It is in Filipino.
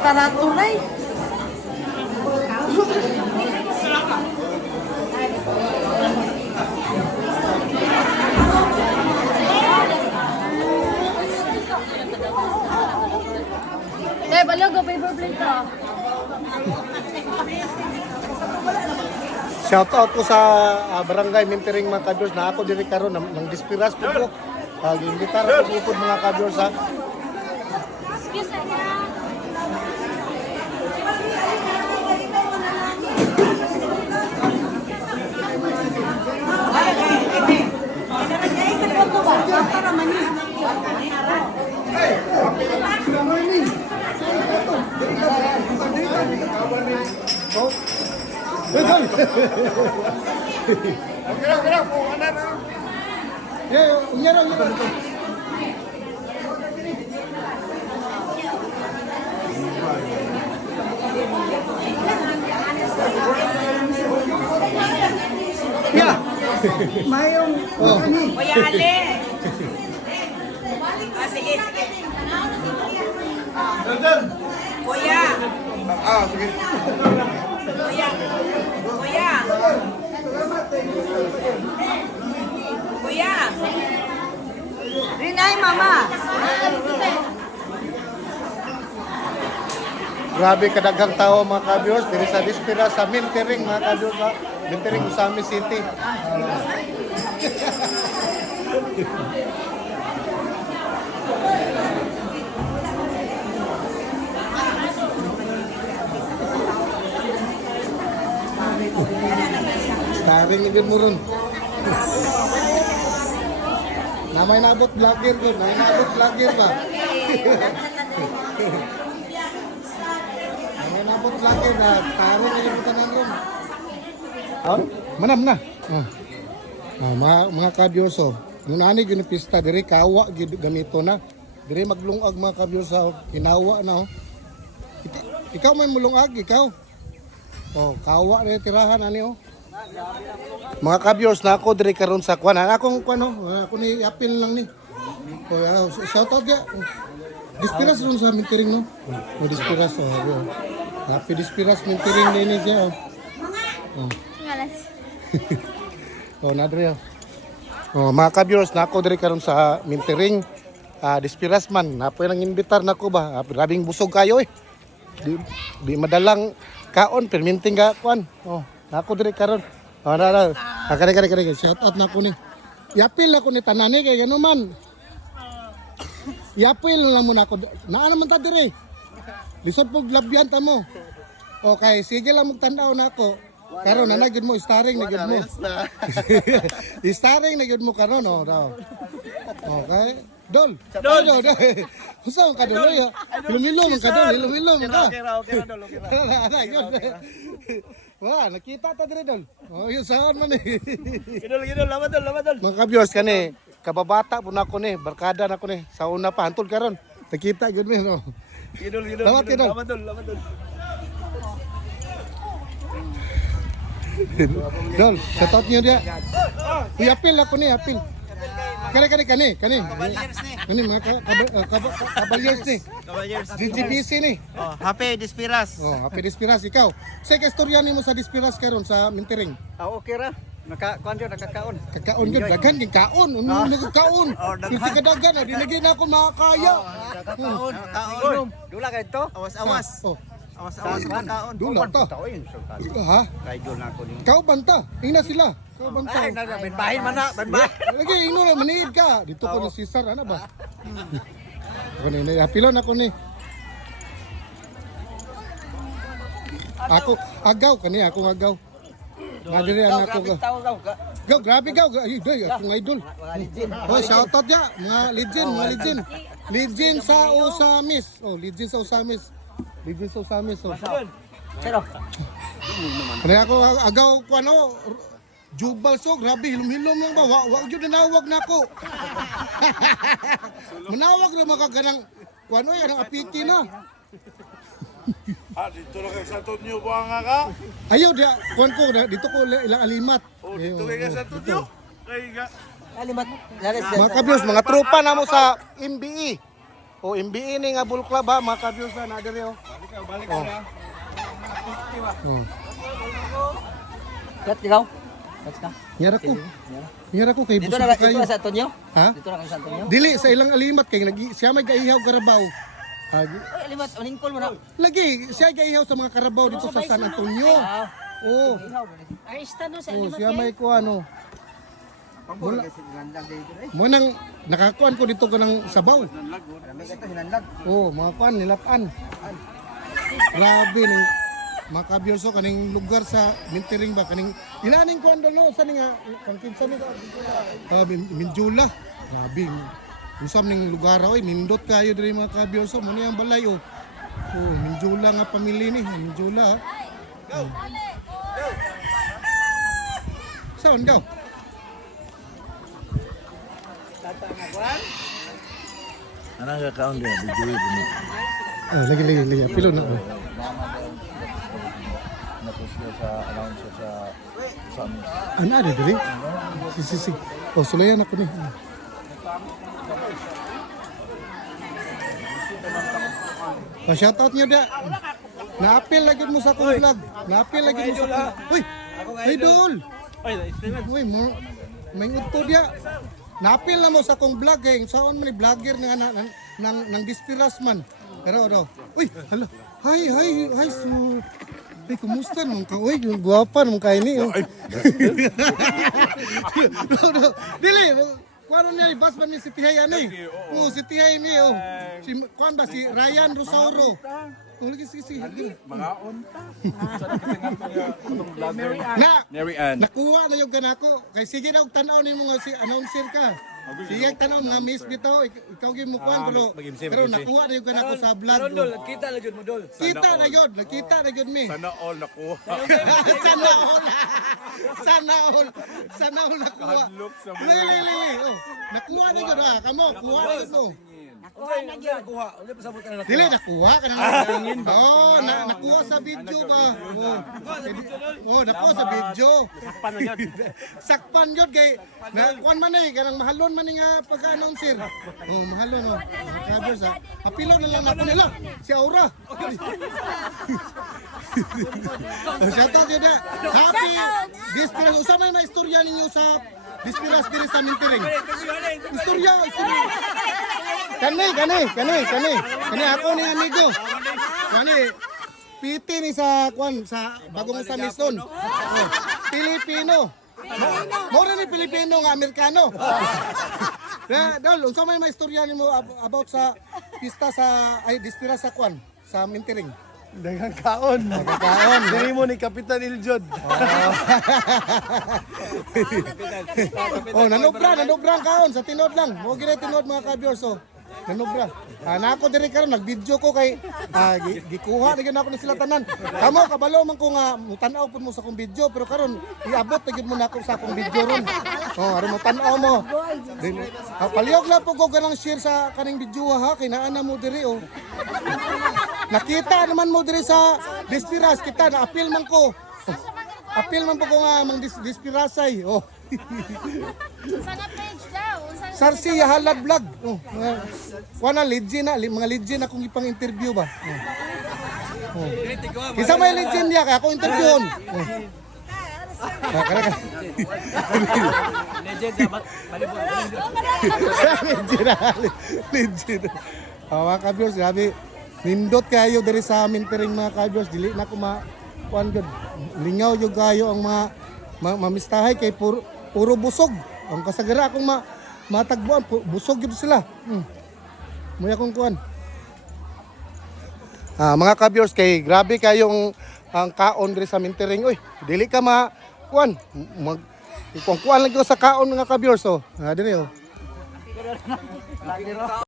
Para tunay. Balo, go paper plate ka. Shout out ko sa barangay Mintering mga kadyos na ako diri karon ng dispiras po ko. Imbitar ako bukod mga kadyos ha. Excuse me. Mayong ani. Kuya Ale. Sige, sige. Kuya. Sige. Kuya. Kuya. Kuya. Rinay mama. Grabe kadaghang tao mga kadyos diri sa dispiras sa Mintering mga kadyos ha. Mintering Usami City. Starring ni mo ron. Namay nabot vlogger ko, namay nabot vlogger ba? Namay nabot vlogger na starring ni mo tanan ron. Manam na. Mga kadyoso, yung ani gyud pista diri kawa gid ganito na. Diri maglungag mga kadyoso, kinawa na oh. Ikaw may mulungag ikaw. Oh, kawa na tirahan ani oh. Mga kabyos na ako diri karon sa kwan. Akong kwan oh, ako ni apil lang ni. Oh, shout out ya. Dispiras ron sa Mintering no. Oh, dispiras oh. Happy dispiras Mintering din niya oh. Oh. Ngalas. Oh, nadre oh. Oh, mga kabyos na ako diri karon sa Mintering. Dispiras man, napoy nang imbitar nako ba. Grabing busog kayo eh. Di madalang kaon perminting ka kwan. Oh, nako diri karon. Oh, na. Kani. Shout out na ko ni. Yapil ako ni tanani kay gano man. Yapil lang mo nako. Naa naman ta diri. Lisod pog labyan ta mo. Okay, sige lang magtanaw nako. Karon na gyud mo starring na gyud mo. Starring na gyud mo karon oh. Okay. Dol. Usa ka dol ya. Ilumilom ka dol, ilumilom ka. Okay, dol. Wah, nakita ta dire dol. Oh, yun saan man eh. Gidol, lama dol. Mga kabyos kani, kababata po na ako ni, barkada na ako ni. Sa una pa hantol karon. Nakita gyud mi no. Gidol. Lama dol. Lama dol. Dol, shout out niyo dia. Uy, apil ako ni, apil. Kani. Kani mga kabalyers ni. Cavaliers. GGBC ni. Oh, happy dispiras. Oh, happy dispiras ikaw. Sa kastorya nimo sa dispiras karon sa Mintering. Okay ra. Nakakaon. Kakaon gyud daghan gyud kaon. Uno nagkaon. Piti kadagan di lagi na ako makakaya. Kaon. Dula kay to. Awas. Oh, Awas kaon. dula ta. Ha? Kay dul na ko ni. Kau banta. Ina sila. Kau banta. Ay, bahin man na. Lagi ino na maniid ka. Dito ko ni Cesar ana ba? Ako ni apilon ako ni. Ako agaw kani ako agaw. Madiri ang ako. Go, grabe gaw. Ay, akong idol. Oh, shout out ya, mga legend. Legend sa Usamis. Oh, legend sa Usamis. Oh. Pero Kani ako agaw ko ano, Jubal so, grabe, hilom-hilom lang ba? Wag yun nanawag na ako. Manawag na makaganang, ano yan, ang apiti na. Dito lang kay Santo Nyo ba nga ka? Ayaw, kuhan ko, dito ko ilang alimat. Dito kay Santo Nyo? Kay Mga kabyos, mga tropa na mo sa MBE. O MBE ni nga Bull Club ha, mga kabyos na nadiri oh. Balik ka. Oh. Kat ikaw? Kat ka? Nyara ko kay Dito busog na kayo. sa Antonio? Ha? Dito na kay sa Antonio? Dili sa ilang alimat kay siya may gaihaw karabaw. Ay, limat, uningkol mo na. Lagi siya gaihaw sa mga karabaw dito sa San Antonio. Oh. Arista no sa Oh, limat siya yan. may kuha no. Mo nang nakakuan ko dito kanang sabaw. Oh, mga kuan nilapan. Grabe ning mga kabyoso kaning lugar sa Mintiring ba kaning inaning kuan daw no sa nga pangkinsa ni Minjula. Grabe. Usam ning lugar oy nindot kayo diri mga kabyoso mo ni ang balay oh. Oh, Minjula nga pamilya ni, Minjula. Go. Saan daw? Ano nga kaon dia? Bigay mo. Oh, lagi. Pilo na. Oh. Napos niya sa announcer sa amin. Ano ada diri? Si. Oh, sulayan ako ni. Pa-shoutout niyo da. Na-appeal lagi mo sa akong vlog. Na-appeal lagi mo sa akong... Uy! Idol! Uy, mo... May ngudto dia. Na-appeal na mo sa akong vlog eh. Saan man ni vlogger nga nang dispiras man. Pero daw. Uy! Hala! Hi! So... Ay, kumusta naman ka? Uy, yung guwapa naman kayo ni. Oh. Dili! Kuano niya, bas ba niya si Tihay ano eh? Oo, si Tihay niya. Si, kuan ba, si Ryan Rosauro. Oh, lagi. Mga unta. Sana kitingan mo niya itong vlogger. Mary Ann. Nakuha na yung ganako. Kay sige daw tanaw ni mga si announcer ka. Sige tanaw nga miss bitaw ikaw gyud mo kuan pero nakuha na yung ganako sa vlog. Dol, kita na jud mo dol. Kita na yun, nakita na yun mi. Sana all nakuha. Sana all nakuha. Kadlok sa mga. Lili. Oh, nakuha na yun ha. Kamo, kuha na yun mo. Dili nakuha ka na. Oh, nakuha sa video ba? Oh, nakuha sa video. Sakpan na yun. Sakpan yun kay kuan man eh, kanang mahalon man nga pagka-announcer. Oh, mahalon oh. Sabi sa apilo na lang ako nila. Si Aura. Shout out yun. Happy Dispiras. Usama na istorya ninyo sa Dispiras diri sa Mintiring. Istorya. Kani ako ni amigo. Kani piti ni sa kwan sa bagong sa Mison. Oh, Pilipino. Mora ni Pilipino nga Amerikano. Dol, unsa may istorya nimo about sa pista sa Dispiras sa kwan sa Mintiring? Daghang kaon. Dili mo ni Kapitan Iljod. Oh, nanobra kaon sa tinod lang. Mo gire tinod mga kabyorso. Nanobra. Nako diri karon nag-video ko kay gikuha na gyud ako ni sila tanan. Kamo kabalo man ko nga mutanaw pud mo sa akong video pero karon iabot na gyud mo nako sa akong video ron. Oh, ari mo tan-aw mo. Palihog lang po ko ganang share sa kaning video ha kay naa na mo diri oh. Nakita naman mo diri sa Dispiras kita na appeal man ko. Appeal man po ko nga mang Dispirasay. Oh. Sana page daw. Sarsi Halad Vlog. Oh. Kuana legend na, mga legend akong ipang interview ba. Oh. Kisa may legend niya kaya ako interviewon. Oh. Legend. Mga kabyos, sabi, nindot kayo dari sa Mintiring mga kabyos, dili na ko kuan gud. Lingaw jud kayo ang mga mamistahay kay puro busog. Ang kasagara akong matagbuan, busog yun sila. Maya kong kuan. Mga kabyos, kay grabe kayong ang kaon diri sa Mintiring. Uy, dili ka kuan. Kuan lang ko sa kaon mga kabyos. Oh. Diri oh.